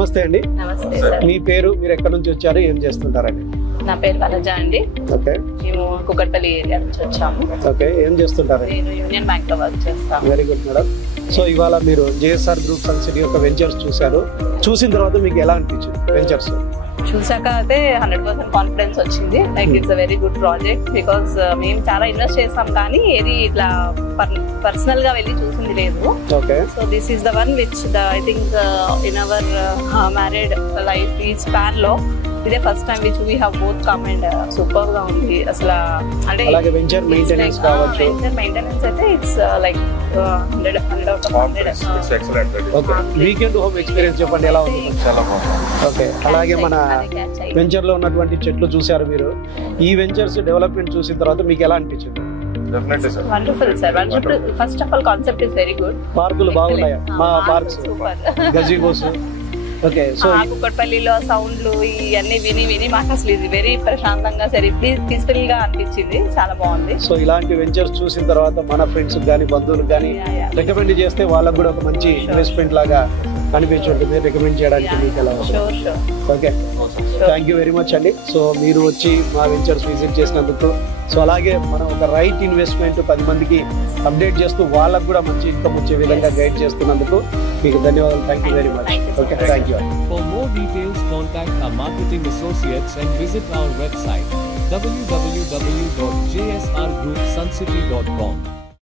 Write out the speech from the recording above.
నమస్తే అండి. నమస్తే సార్. మీ పేరు, మీరు ఎక్కడి నుంచి వచ్చారు, ఏం చేస్తుంటారండి? నా పేరు వనజ అండి. ఓకే. మేము కుకట్పల్లి ఏరియా నుంచి వచ్చాము. ఓకే, ఏం చేస్తుంటారు? నేను యూనియన్ బ్యాంక్ లో వర్క్ చేస్తాను. Very good madam. సో ఇవాళ మీరు జేఎస్ఆర్ గ్రూప్ సన్ సిటీ యొక్క వెంచర్స్ చూశారు. చూసిన తర్వాత మీకు ఎలా అనిపించింది వెంచర్స్? చూసాక అయితే 100% కాన్ఫిడెన్స్ వచ్చింది. Like it's a very good project because మేము చాలా ఇన్వెస్ట్ చేస్తాం కానీ ఏది ఇట్లా పర్సనల్ గా వెళ్ళి చూసింది లేదు. Okay. So this is the one which I think in our married life ఈ స్పాన్ లో ఇదే first time which we have both come and super గా ఉంది అసలు. అంటే అలాగే వెంచర్ మెయింటెనెన్స్ కావచ్చు. వెంచర్ మెయింటెనెన్స్ అయితే it's like 100 out of 100. Okay. Weekend home experience చెప్పండి, ఎలా ఉంది? చాలా బాగుంది. ఓకే. అలాగే మన వెంచర్ లో ఉన్నటువంటి చెట్లు చూశారు మీరు. ఈ వెంచర్స్ డెవలప్మెంట్ చూసిన తర్వాత మీకు ఎలా అనిపించింది? Definitely sir. Wonderful sir. Wonderful. First of all concept is very good. పార్కులు బాగున్నాయా? మా parks super. Gazebos. Okay. So కుక్కట్పల్లిలో సౌండ్లు ఇవన్నీ విని మాకు అసలు ఇది వెరీ ప్రశాంతంగా సరే పీస్ఫుల్ గా అనిపించింది. చాలా బాగుంది. సో ఇలాంటి వెంచర్స్ చూసిన తర్వాత మన ఫ్రెండ్స్ కానీ బంధువులకు కానీ రికమెండ్ చేస్తే వాళ్ళకు కూడా ఒక మంచి ఇన్వెస్ట్మెంట్ లాగా అనిపించుంటుంది. రికమెండ్ చేయడానికి మీకు ఎలా ఉంటుంది? Okay. Thank you very much అండి. సో మీరు వచ్చి మా వెంచర్స్ విజిట్ చేసినందుకు, సో అలాగే మనం ఒక రైట్ ఇన్వెస్ట్మెంట్ 10 మందికి అప్డేట్ చేస్తూ వాళ్ళకు కూడా మంచి ఇన్కమ్ వచ్చే విధంగా గైడ్ చేస్తున్నందుకు మీకు ధన్యవాదాలు. Thank you very much. Okay, thank you. For more details, contact our marketing associates and visit our website www.jsrgroupsuncity.com.